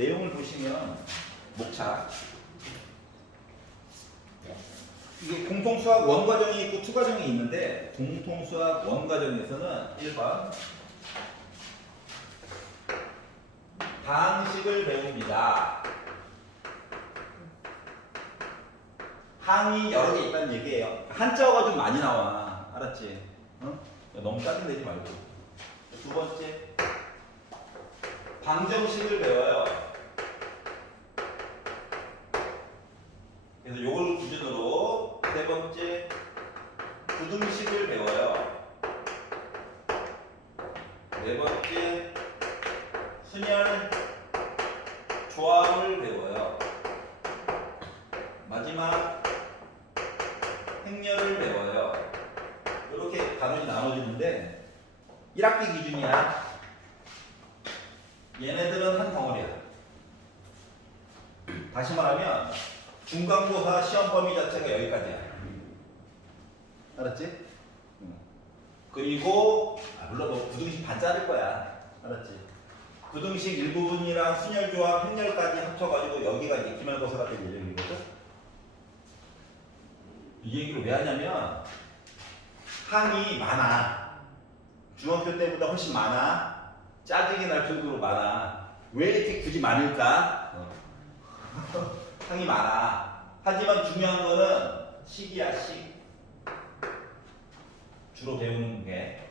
내용을 보시면 목차 이게 공통수학 원과정이 있고 투과정이 있는데 공통수학 원과정에서는 1번 방식을 배웁니다. 항이 여러 개 있다는 얘기예요. 한자어가 좀 많이 나와. 알았지? 어? 너무 짜증내지 말고. 두 번째 방정식을 배워요. 그래서 요걸 기준으로 세 번째 부등식을 배워요. 네 번째 순열 조합을 배워요. 마지막 행렬을 배워요. 이렇게 단원이 나눠지는데 1학기 기준이야. 얘네들은 한 덩어리야. 다시 말하면 중간고사 시험 범위 자체가 여기까지야. 알았지? 그리고 물론 너 부등식 반 자를 거야. 알았지? 부등식 일부분이랑 순열조합, 행렬까지 합쳐가지고 여기가 이제 기말고사가 될 예정이거든. 이 얘기를 왜 하냐면 항이 많아. 중학교 때보다 훨씬 많아. 짜증이 날 정도로 많아. 왜 이렇게 굳이 많을까? 항이 많아. 하지만 중요한 거는 식이야, 식. 주로 배우는 게.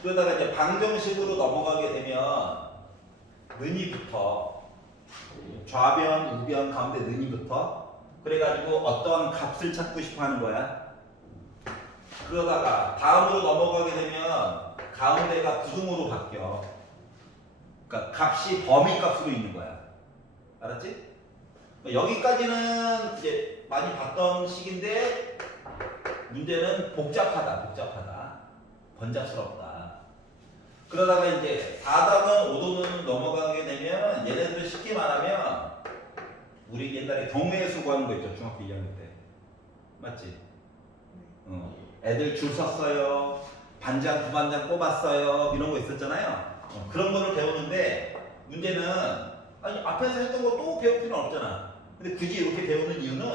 그러다가 이제 방정식으로 넘어가게 되면 는이 붙어. 좌변, 우변, 가운데 는이 붙어. 그래가지고 어떤 값을 찾고 싶어 하는 거야. 그러다가 다음으로 넘어가게 되면 가운데가 부등호로 바뀌어. 그러니까 값이 범위 값으로 있는 거야. 알았지? 여기까지는 이제 많이 봤던 식인데 문제는 복잡하다. 번잡스럽다. 그러다가 이제 4단원, 5도는 넘어가게 되면 얘네들을 쉽게 말하면 우리 옛날에 경우의 수 구하는 거 있죠. 중학교 2학년 때. 맞지? 애들 줄 섰어요. 반장, 부반장 뽑았어요. 이런 거 있었잖아요. 그런 거를 배우는데 문제는 아니 앞에서 했던 거 또 배울 필요는 없잖아. 근데 굳이 이렇게 배우는 이유는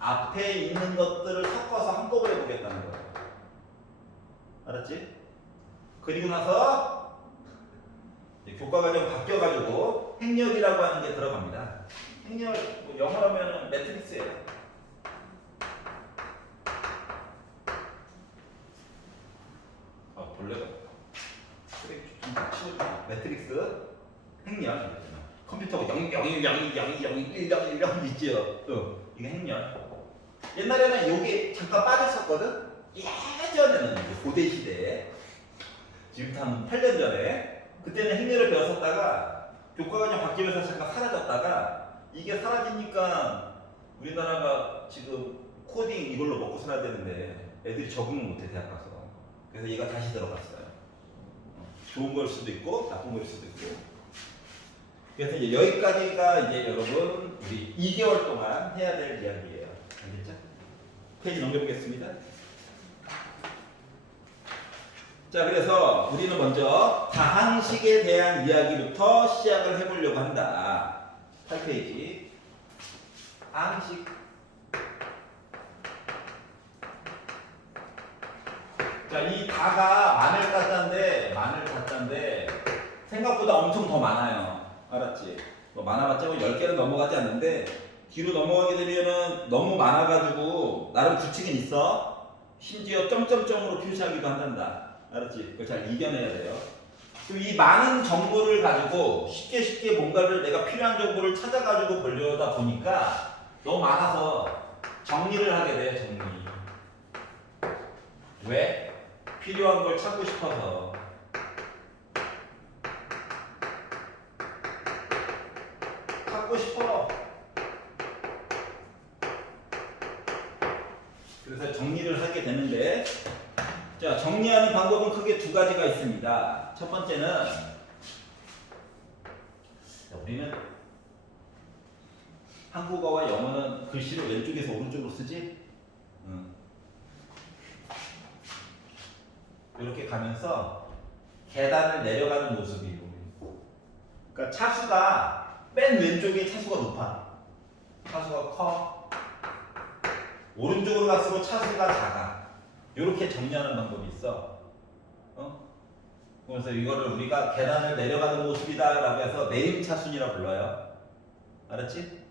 앞에 있는 것들을 섞어서 한꺼번에 보겠다는 거야. 알았지? 그리고 나서 교과과정 바뀌어가지고 행렬이라고 하는 게 들어갑니다. 행렬, 뭐 영어로 하면 매트릭스예요. 벌레가 쓰레기 좀 치워줘. 매트릭스, 행렬. 컴퓨터가 0, 0, 1, 0, 1, 0, 1, 0, 1, 0, 1, 0 있죠. 이게 행렬. 옛날에는 요게 잠깐 빠졌었거든. 예전에는 고대 시대에 지금부터 한 8년 전에 그때는 행렬을 배웠었다가 교과과정 바뀌면서 잠깐 사라졌다가 이게 사라지니까 우리나라가 지금 코딩 이걸로 먹고 살아야 되는데 애들이 적응을 못해 대학 가서. 그래서 얘가 다시 들어갔어요. 좋은 걸 수도 있고 나쁜 걸 수도 있고. 그래서 이제 여기까지가 이제 여러분 우리 2개월 동안 해야 될 이야기예요. 알겠죠? 페이지 넘겨보겠습니다. 자, 그래서 우리는 먼저 다항식에 대한 이야기부터 시작을 해보려고 한다. 8페이지. 항식. 자, 이 다가 마늘 가짜인데 생각보다 엄청 더 많아요. 알았지? 뭐 많아봤자 10개는 넘어가지 않는데 뒤로 넘어가게 되면은 너무 많아가지고 나름 규칙은 있어. 심지어 점점점으로 표시하기도 한단다. 알았지? 그걸 잘 이겨내야 돼요. 그리고 이 많은 정보를 가지고 쉽게 뭔가를 내가 필요한 정보를 찾아가지고 보려다 보니까 너무 많아서 정리를 하게 돼요. 정리. 왜? 필요한 걸 찾고 싶어서. 찾고 싶어. 그래서 정리를 하게 되는데, 자, 정리하는 방법은 크게 두 가지가 있습니다. 첫 번째는 우리는 한국어와 영어는 글씨를 왼쪽에서 오른쪽으로 쓰지? 이렇게 가면서 계단을 내려가는 모습이고, 그러니까 차수가 맨 왼쪽에 차수가 높아. 차수가 커. 오른쪽으로 갈수록 차수가 작아. 이렇게 정리하는 방법이 있어. 그래서 이거를 우리가 계단을 내려가는 모습이다라고 해서 내림차순이라 불러요. 알았지?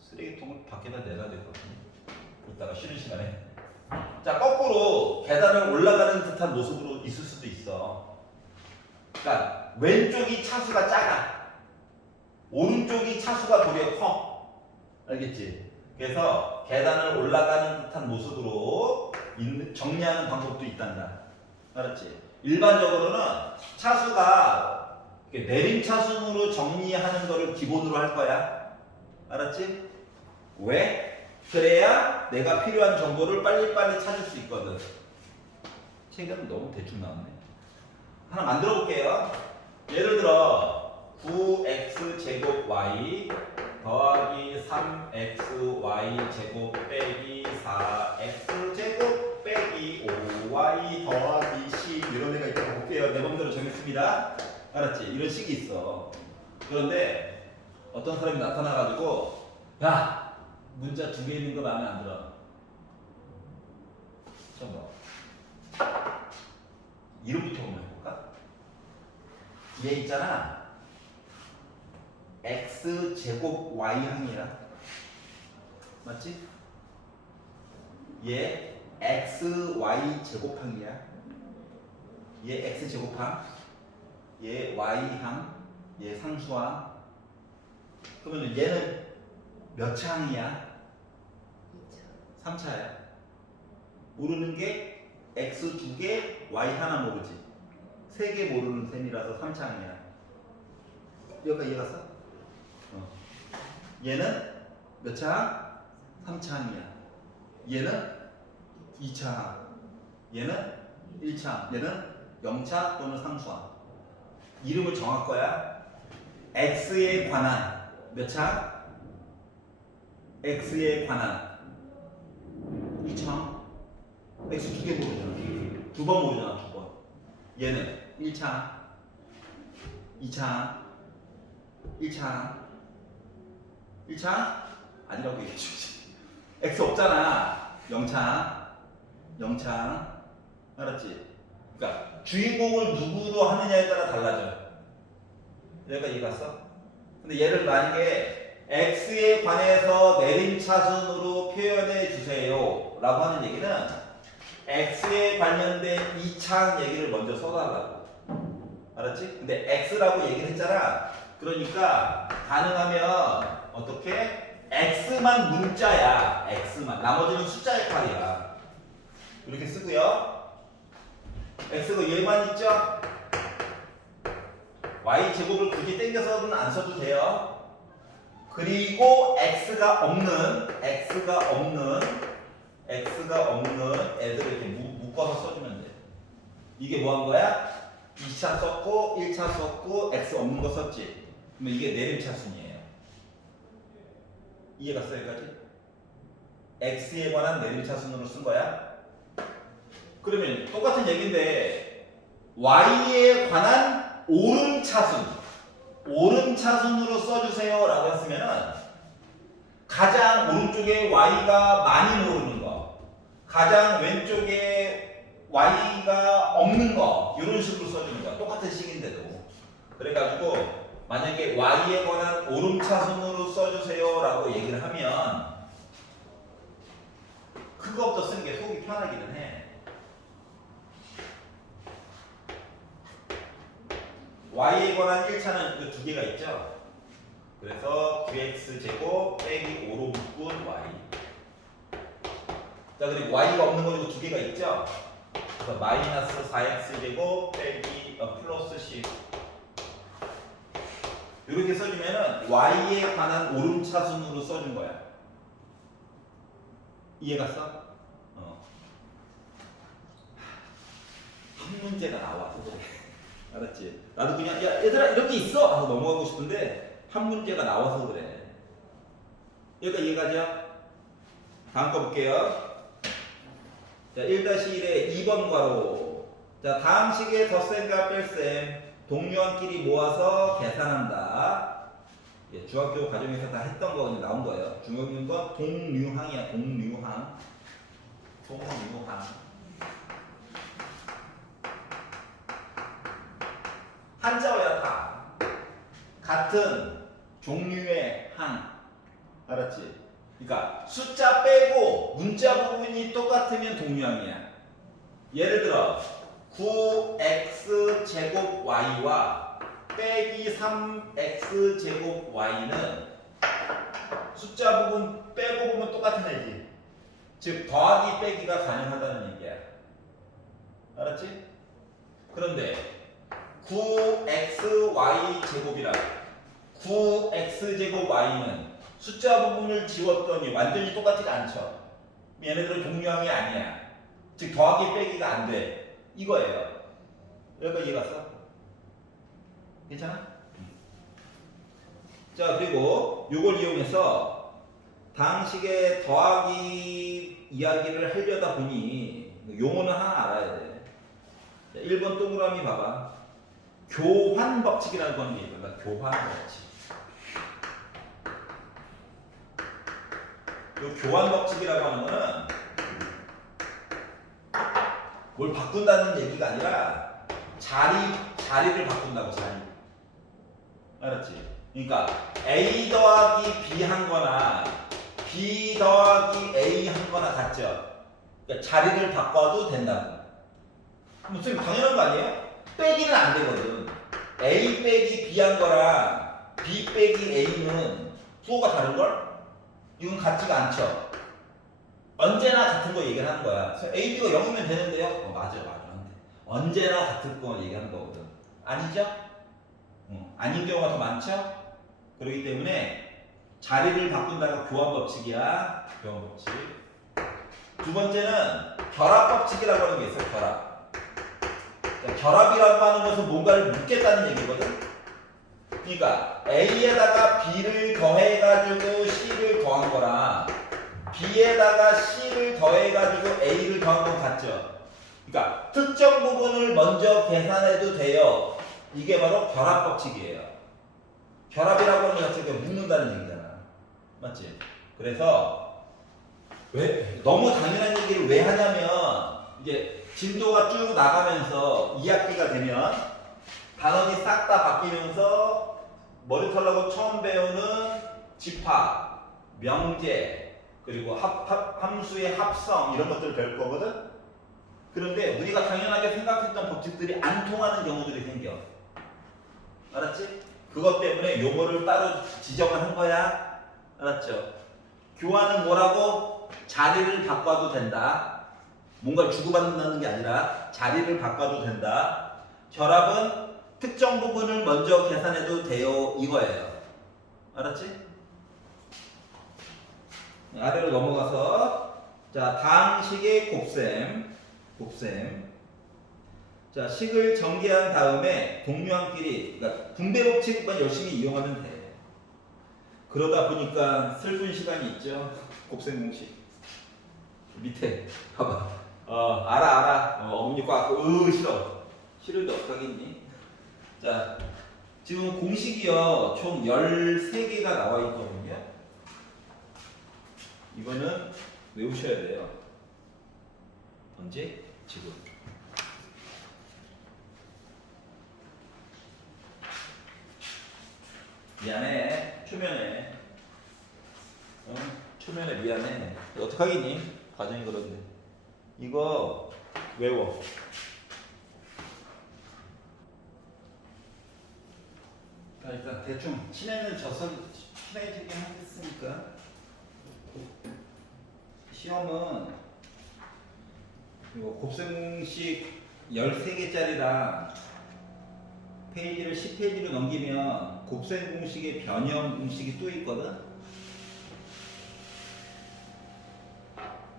쓰레기통을 밖에다 내놔야 되거든요. 이따가 쉬는 시간에. 자, 거꾸로 계단을 올라가는 듯한 모습으로 있을 수도 있어. 그러니까 왼쪽이 차수가 작아. 오른쪽이 차수가 도리어 커. 알겠지? 그래서 계단을 올라가는 듯한 모습으로 정리하는 방법도 있단다. 알았지? 일반적으로는 차수가 내림차순으로 정리하는 거를 기본으로 할 거야. 알았지? 왜? 그래야 내가 필요한 정보를 빨리빨리 찾을 수 있거든. 책은 너무 대충 나왔네. 하나 만들어 볼게요. 예를 들어 9x 제곱 y 더하기 3xy 제곱 빼기 4x 제곱 빼기 5y 더하기 10 이런 애가 있다고 볼게요. 내 맘대로 정했습니다. 알았지? 이런 식이 있어. 그런데 어떤 사람이 나타나가지고 야! 문자 2개 있는 거 마음에 안 들어. 봐. 이름부터 한번 해볼까? 얘 있잖아. x 제곱 y 항이야. 맞지? 얘 x y 제곱항이야. 얘 x 제곱항, 얘 y 항, 얘 상수항. 그러면 얘는 몇 차 항이야? 3차야. 모르는 게 x 2개, y 하나 모르지. 3개 모르는 셈이라서 3차 항이야. 여기까지 이해갔어? 얘는 몇 차 항? 3차 항이야. 얘는 2차 항. 얘는 1차 항. 얘는 0차 또는 상수항. 이름을 정할 거야. x에 관한 몇 차? x에 관한 2차 항. x 2개 모르잖아. 2번 모르잖아. 2번. 얘는 1차 항, 2차 항, 1차 항. 1차? 아니라고 얘기해주지. X 없잖아. 0차. 0차. 알았지? 그러니까 주인공을 누구로 하느냐에 따라 달라져. 여기까지 이해갔어? 근데 얘를 만약에 X에 관해서 내림차순으로 표현해 주세요 라고 하는 얘기는 X에 관련된 2창 얘기를 먼저 써달라고. 알았지? 근데 X라고 얘기를 했잖아. 그러니까 가능하면 어떻게? X만 문자야. X만. 나머지는 숫자 역할이야. 이렇게 쓰고요. X가 얘만 있죠? Y 제곱을 굳이 땡겨서는 안 써도 돼요. 그리고 X가 없는 애들을 이렇게 묶어서 써주면 돼. 이게 뭐 한 거야? 2차 썼고 1차 썼고 X 없는 거 썼지. 그러면 이게 내림차순이에요. 이해갔어 여기까지? X에 관한 내림차순으로 쓴 거야. 그러면 똑같은 얘기인데 Y에 관한 오름차순으로 써주세요 라고 했으면은 가장 오른쪽에 Y가 많이 모르는 거, 가장 왼쪽에 Y가 없는 거 이런 식으로 써주는 거야. 똑같은 식인데도. 그래가지고 만약에 Y에 관한 오름차순으로 써주세요 라고 얘기를 하면 그거부터 쓰는 게 속이 편하기는 해. Y에 관한 1차는 그 두 개가 있죠. 그래서 9x 제곱 빼기 5로 묶은 Y. 자, 그리고 Y가 없는 거 이거 두 개가 있죠. 그래서 마이너스 4x 제곱 빼기 플러스 10. 이렇게 써주면은 Y에 관한 오름차순으로 써준 거야. 이해갔어? 한 문제가 나와서 그래. 알았지? 나도 그냥 야 얘들아 이렇게 있어 하고 넘어가고 싶은데 한 문제가 나와서 그래. 여기까지 이해가죠? 다음 거 볼게요. 자 1-1의 2번 괄호. 자 다음 식의 덧셈과 뺄셈 동료한끼리 모아서 계산한다. 예, 중학교 과정에서 다 했던 거 그냥 나온 거예요. 중요한 건 동류항이야. 동류항. 동류항. 한자어야 다. 같은 종류의 항. 알았지? 그러니까 숫자 빼고 문자 부분이 똑같으면 동류항이야. 예를 들어 9x 제곱 y와 빼기 3x 제곱 y는 숫자 부분 빼고 보면 똑같은 애지. 즉 더하기 빼기가 가능하다는 얘기야. 알았지? 그런데 9xy 제곱이라 9x 제곱 y는 숫자 부분을 지웠더니 완전히 똑같지가 않죠. 얘네들은 동류항이 아니야. 즉 더하기 빼기가 안 돼. 이거예요. 여기까지 이해갔어? 괜찮아? 자, 그리고 이걸 이용해서 다항식의 더하기 이야기를 하려다 보니 용어는 하나 알아야 돼. 자, 1번 동그라미 봐봐. 교환 법칙이라는 건 게 있다. 교환 법칙. 이 교환 법칙이라고 하는 거는 뭘 바꾼다는 얘기가 아니라 자리를 바꾼다고. 자리. 알았지? 그러니까 A 더하기 B 한 거나 B 더하기 A 한 거나 같죠? 그러니까 자리를 바꿔도 된다고. 무슨 당연한 거 아니에요? 빼기는 안 되거든. A 빼기 B 한 거랑 B 빼기 A는 수호가 다른걸? 이건 같지가 않죠? 언제나 같은 거 얘기를 하는 거야. A, B가 0이면 되는데요? 맞아. 안 돼. 언제나 같은 거 얘기하는 거거든. 아니죠? 아닌 경우가 더 많죠? 그렇기 때문에 자리를 바꾼다가 교환 법칙이야. 교환 법칙. 두 번째는 결합 법칙이라고 하는 게 있어요. 결합. 자, 결합이라고 하는 것은 뭔가를 묶겠다는 얘기거든. 그러니까 A에다가 B를 더해가지고 C를 더한 거랑 B에다가 C를 더해가지고 A를 더한 건 같죠. 그러니까 특정 부분을 먼저 계산해도 돼요. 이게 바로 결합 법칙이에요. 결합이라고 하는 것 자체가 묶는다는 얘기잖아. 맞지? 그래서 왜 너무 당연한 얘기를 왜 하냐면 이제 진도가 쭉 나가면서 2학기가 되면 단원이 싹 다 바뀌면서 머리털라고 처음 배우는 집합, 명제, 그리고 함수의 합성 이런 것들을 배울 거거든? 그런데 우리가 당연하게 생각했던 법칙들이 안 통하는 경우들이 생겨. 알았지? 그것 때문에 용어를 따로 지정을 한 거야. 알았죠? 교환은 뭐라고? 자리를 바꿔도 된다. 뭔가 주고받는다는 게 아니라 자리를 바꿔도 된다. 결합은 특정 부분을 먼저 계산해도 돼요. 이거예요. 알았지? 아래로 넘어가서 자, 다항식의 곱셈. 자, 식을 전개한 다음에 동류항끼리 그러니까 분배 법칙만 열심히 이용하면 돼. 그러다 보니까 슬픈 시간이 있죠. 곱셈 공식 밑에 봐봐. 알아. 어머니 꽉 싫은데 어떡하겠니? 자, 지금 공식이요 총 13개가 나와 있거든요. 이거는 외우셔야 돼요. 언제? 지금. 미안해. 초면에 미안해. 어떡하겠니? 과정이 그런데. 이거 외워. 일단 대충 친해지긴 하겠으니까. 시험은 이거 곱셈 공식 13개짜리랑 페이지를 10페이지로 넘기면 곱셈 공식의 변형 공식이 또 있거든.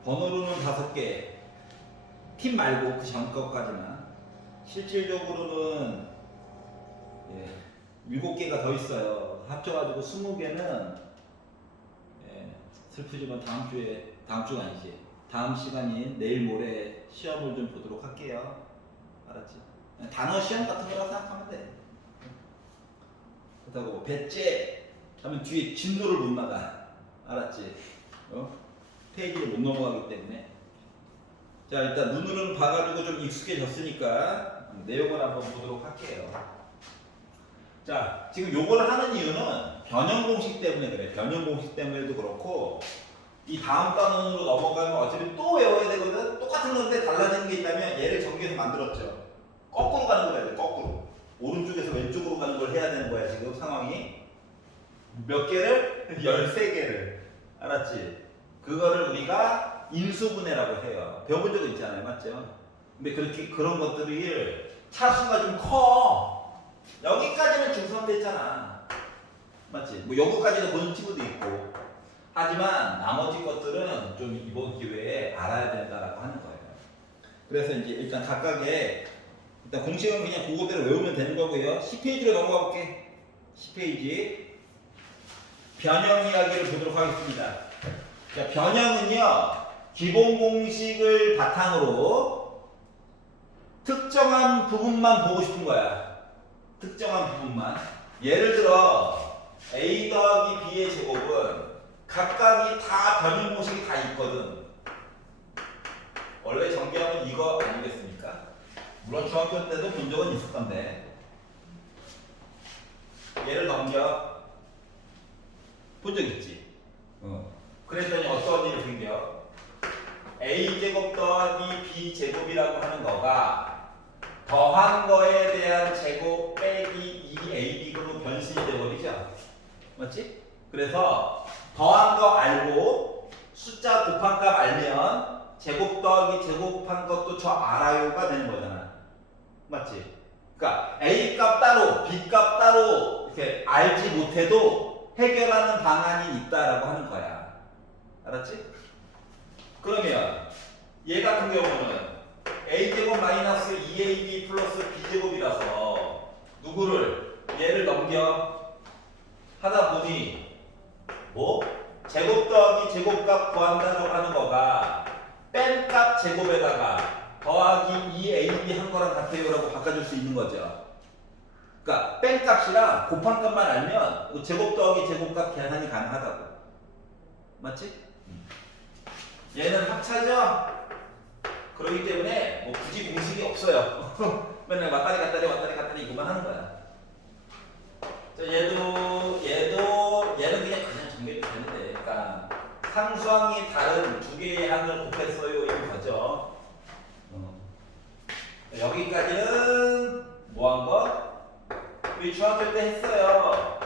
번호로는 5개. 팀 말고 그 전 것까지만. 실질적으로는 7개가 더 있어요. 합쳐가지고 20개는 슬프지만 다음 주가 아니지. 다음 시간인 내일 모레 시험을 좀 보도록 할게요. 알았지? 단어 시험 같은 거라고 생각하면 돼. 그렇다고 배째, 하면 뒤에 진도를 못 나가. 알았지? 페이지를 못 넘어가기 때문에. 자, 일단 눈으로는 봐가지고 좀 익숙해졌으니까 내용을 한번 보도록 할게요. 자, 지금 요걸 하는 이유는 변형 공식 때문에 그래. 변형 공식 때문에도 그렇고, 이 다음 단원으로 넘어가면 어차피 또 외워야 되거든. 똑같은 건데 달라지는 게 있다면 얘를 전기에서 만들었죠. 거꾸로 가는 거야 돼. 거꾸로. 오른쪽에서 왼쪽으로 가는 걸 해야 되는 거야 지금 상황이. 몇 개를? 13개를. 알았지? 그거를 우리가 인수분해라고 해요. 배워본 적 있잖아요. 맞죠? 근데 그렇게 그런 것들이 차수가 좀 커. 여기까지는 중성됐잖아. 맞지? 뭐 여기까지도 보는 친구도 있고. 하지만 나머지 것들은 좀 이번 기회에 알아야 된다라고 하는 거예요. 그래서 이제 일단 각각의 일단 공식은 그냥 그거대로 외우면 되는 거고요. 10페이지로 넘어가 볼게. 10페이지. 변형 이야기를 보도록 하겠습니다. 자, 변형은요, 기본 공식을 바탕으로 특정한 부분만 보고 싶은 거야. 특정한 부분만. 예를 들어, A 더하기 B의 제곱은 각각이 다 변형 공식이 다 있거든. 원래 전개하면 이거 아니겠습니까? 물론 중학교 때도 본 적은 있을 건데. 얘를 넘겨. 본 적 있지? 그랬더니 어떤 일이 생겨? A제곱 더하기 B제곱이라고 하는 거가 더한 거에 대한 제곱 빼기 2AB로 변신이 되어버리죠. 맞지? 그래서 더한 거 알고 숫자 곱한 값 알면 제곱 더하기 제곱한 것도 저 알아요가 되는 거잖아. 맞지? 그러니까 A 값 따로 B 값 따로 이렇게 알지 못해도 해결하는 방안이 있다라고 하는 거야. 알았지? 그러면 얘 같은 경우는 A제곱 마이너스 2AB 플러스 B제곱이라서 누구를 얘를 넘겨 하다 보니 뭐? 제곱 더하기 제곱값 구한다라고 하는 거가 뺀값 제곱에다가 더하기 2AB 한 거랑 같아요라고 바꿔줄 수 있는 거죠. 그러니까 뺀값이랑 곱한 값만 알면 제곱 더하기 제곱값 계산이 가능하다고. 맞지? 얘는 합차죠? 그렇기 때문에 뭐 굳이 공식이 없어요. 맨날 왔다리 갔다리 이것만 하는 거야. 자, 얘는 그냥 정리해도 되는데, 그러니까 상수항이 다른 두 개의 항을 곱했어요 이런 거죠. 여기까지는 뭐 한 거? 우리 중학교 때 했어요.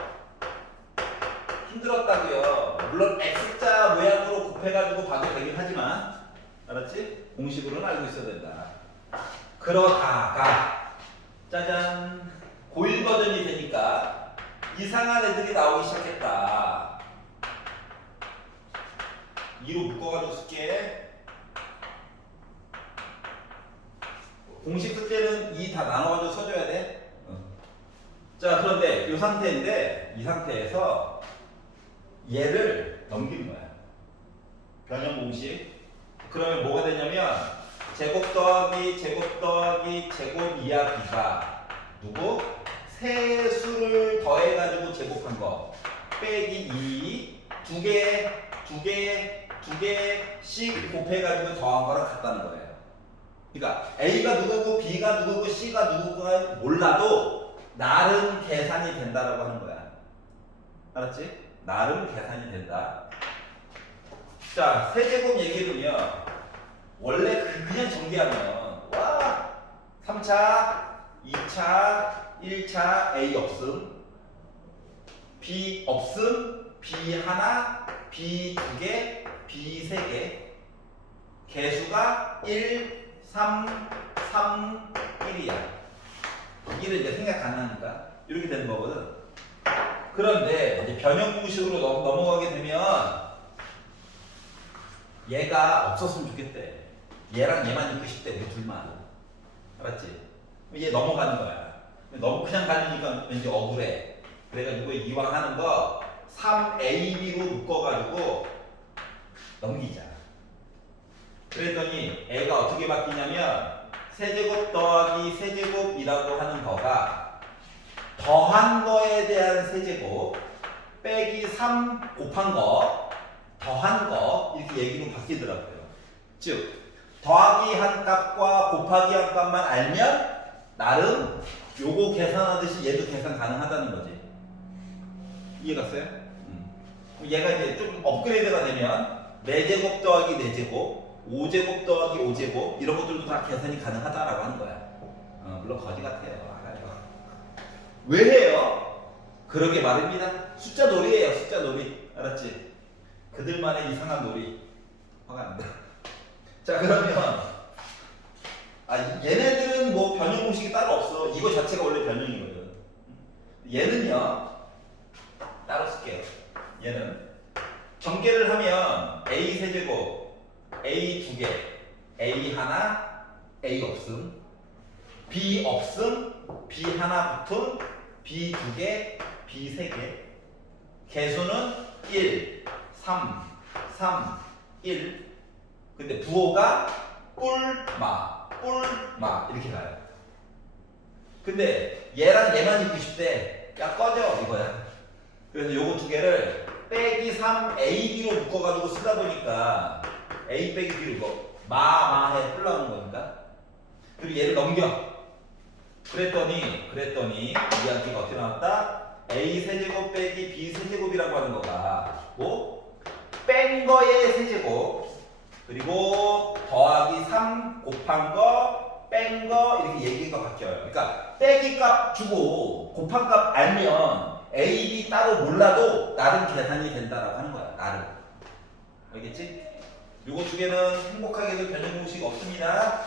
힘들었다고요. 물론 X자 모양으로 곱해가지고 봐도 되긴 하지만, 알았지? 공식으로는 알고 있어야 된다. 그러다가 짜잔, 고1 버전이 되니까 이상한 애들이 나오기 시작했다. 2로 묶어가지고 쓸게. 공식 쓸 때는 2 다 나눠가지고 써줘야 돼. 자, 그런데 이 상태인데, 이 상태에서 얘를 넘기는 거야. 변형 공식. 그러면 뭐가 되냐면 제곱 더하기 제곱 이하기가 누구? 세 수를 더해가지고 제곱한 거 빼기 2 두 개씩 곱해가지고 더한 거랑 같다는 거예요. 그러니까 A가 누구고 B가 누구고 C가 누구가 몰라도 나름 계산이 된다라고 하는 거야. 알았지? 나름 계산이 된다. 자, 세제곱 얘기는요. 원래 그냥 전개하면 와 3차, 2차, 1차 A 없음, B 없음, B 하나, B 2개, B 3개. 개수가 1, 3, 3, 1이야. 이를 이제 생각 가능하니까 이렇게 되는 거거든. 그런데 이제 변형 공식으로 넘어가게 되면 얘가 없었으면 좋겠대. 얘랑 얘만 있고 싶대. 우리 둘만. 알았지? 얘 넘어가는 거야. 너무 그냥 가니까 왠지 억울해. 그래가지고 이왕 하는 거 3AB로 묶어가지고 넘기자. 그랬더니 애가 어떻게 바뀌냐면 세제곱 더하기 세제곱이라고 하는 거가 더한 거에 대한 세제곱 빼기 3 곱한 거 더한 거 이렇게 얘기로 바뀌더라고요. 즉 더하기 한 값과 곱하기 한 값만 알면 나름 요거 계산하듯이 얘도 계산 가능하다는 거지. 이해갔어요? 얘가 이제 좀 업그레이드가 되면 4제곱 더하기 4제곱 5제곱 더하기 5제곱 이런 것들도 다 계산이 가능하다라고 하는 거야. 물론 거지 같아요. 알아요. 왜 해요? 그러게 말입니다. 숫자 놀이에요. 숫자 놀이. 알았지? 그들만의 이상한 놀이. 화가 난다. 자 그러면 얘네들은 뭐 변형 공식이 따로 없어. 이거 자체가 원래 변형이거든. 얘는요 따로 쓸게요. 얘는 전개를 하면 a 세제곱 a 두 개 a 하나 a 없음 b 없음 b 하나 붙음 b 두 개 b 세 개 개수는 1 3 3 1 근데 부호가 뿔마 뿔마 이렇게 가요. 근데 얘랑 얘만 있고 싶대. 야 꺼져 이거야. 그래서 요거 두 개를 빼기 3 AB로 묶어가지고 쓰다 보니까 A 빼기 B로 이거 마해 풀나오는 거니까. 그리고 얘를 넘겨. 그랬더니 이야기가 어떻게 나왔다? A 세제곱 빼기 B 세제곱이라고 하는 거가 뭐? 뺀 거의 세제곱 그리고 더하기 3 곱한 거 뺀 거 이렇게 얘기가 바뀌어요. 그러니까 빼기 값 주고 곱한 값 알면 A, B 따로 몰라도 나름 계산이 된다라고 하는 거야. 나름. 알겠지? 요거 두 개는 행복하게도 변형 공식 없습니다.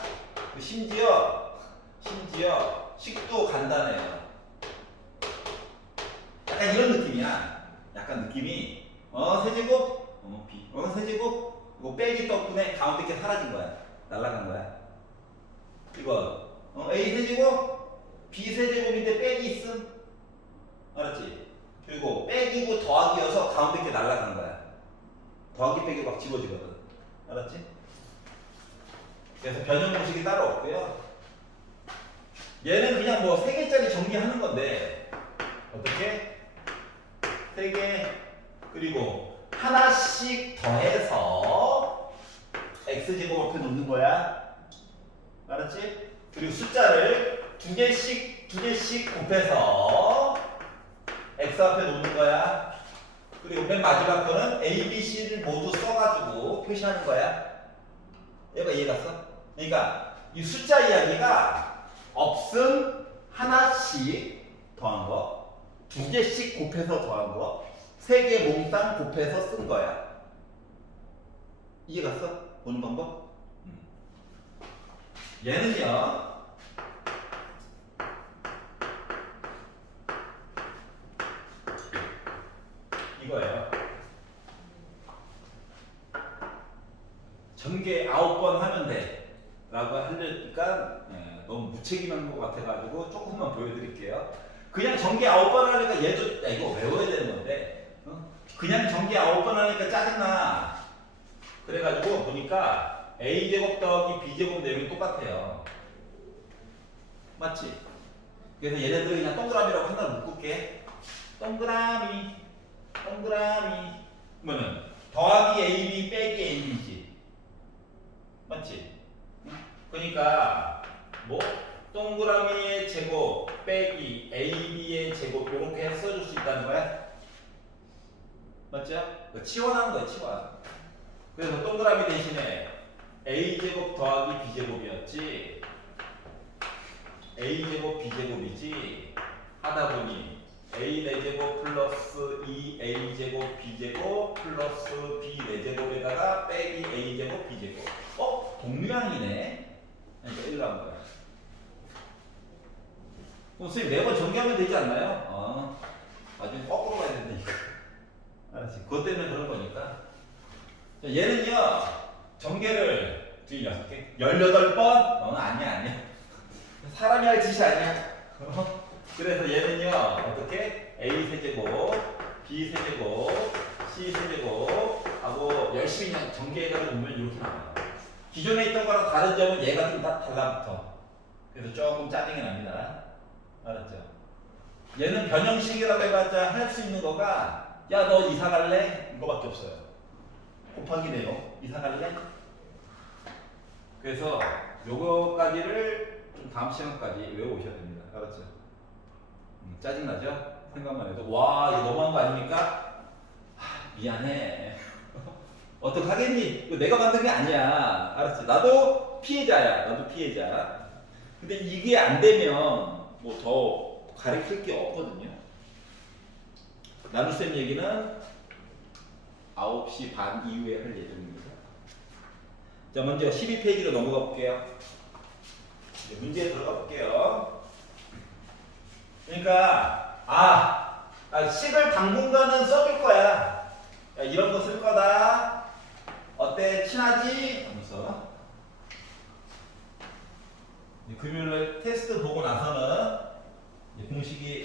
심지어 식도 간단해요. 약간 이런 느낌이야. 약간 느낌이 세제곱 B 세제곱 이거 빼기 덕분에 가운데 게 사라진 거야. 날아간 거야. 이거 A 세제곱 B 세제곱인데 빼기 있음. 알았지? 그리고 빼기고 더하기여서 가운데 게 날아간 거야. 더하기 빼기 막 지워지거든. 알았지? 그래서 변형 공식이 따로 없고요. 얘는 그냥 뭐 3개짜리 정리하는 건데 어떻게? 3개 그리고 하나씩 더해서 x제곱 앞에 놓는 거야. 알았지? 그리고 숫자를 두 개씩 곱해서 x 앞에 놓는 거야. 그리고 맨 마지막 거는 a, b, c를 모두 써가지고 표시하는 거야. 얘가 이해갔어? 그러니까 이 숫자 이야기가 없음 하나씩 더한 거, 두 개씩 곱해서 더한 거, 3개 몽땅 곱해서 쓴 거야. 이해갔어? 보는 방법? 얘는요. 이거예요. 전개 9번 하면 돼 라고 하려니까 너무 무책임한 것 같아가지고 조금만 보여드릴게요. 그냥 전개 9번 하니까 얘도 이거 외워야 되는 건데 그냥 전개 9번 하니까 짜증나. 그래가지고 보니까 a제곱 더하기 b제곱 내용이 똑같아요. 맞지? 그래서 얘네들 그냥 동그라미라고 하나 묶을게. 동그라미 뭐는 더하기 ab 빼기 ab지. 맞지? 그러니까 뭐 동그라미의 제곱 빼기 ab의 제곱 이렇게 써줄 수 있다는 거야. 맞죠? 치환하는 거야. 치환. 그래서 동그라미 대신에 a제곱 더하기 b제곱이었지 a제곱 b제곱이지 하다보니 a 4제곱 플러스 2a제곱 b제곱 플러스 b 4제곱에다가 빼기 a제곱 b제곱 동류양이네. 그러니까 1 나온 거야. 그럼 선생님 매번 전개하면 되지 않나요? 나중에 거꾸로 가야 된다니까. 알았지? 그것 때문에 그런 거니까. 자, 얘는요 전개를 6개 18번? 아니야. 사람이 할 짓이 아니야. 그래서 얘는요 어떻게? a 세제곱 b 세제곱 c 세제곱 하고 열심히 그냥 전개해가지고 보면 이렇게 나와요. 기존에 있던 거랑 다른 점은 얘가 좀 다 달라붙어. 그래서 조금 짜증이 납니다. 알았죠? 얘는 변형식이라고 해봤자 할 수 있는 거가 야 너 이사 갈래? 이거밖에 없어요. 곱하기 돼요. 이사 갈래? 그래서 요거까지를 좀 다음 시간까지 외워오셔야 됩니다. 알았죠? 짜증나죠? 생각만 해도 와 이거 너무한 거 아닙니까? 미안해. 어떡하겠니? 이거 내가 만든 게 아니야. 알았지? 나도 피해자야. 나도 피해자. 근데 이게 안 되면 뭐 더 가르칠 게 없거든요. 나눗셈 얘기는 9시 반 이후에 할 예정입니다. 자, 먼저 12페이지로 넘어가 볼게요. 이제 문제에 들어가 볼게요. 그러니까 식을 당분간은 써줄 거야. 야, 이런 거 쓸 거다. 어때? 친하지? 하면서 금요일날 테스트 보고 나서는 공식이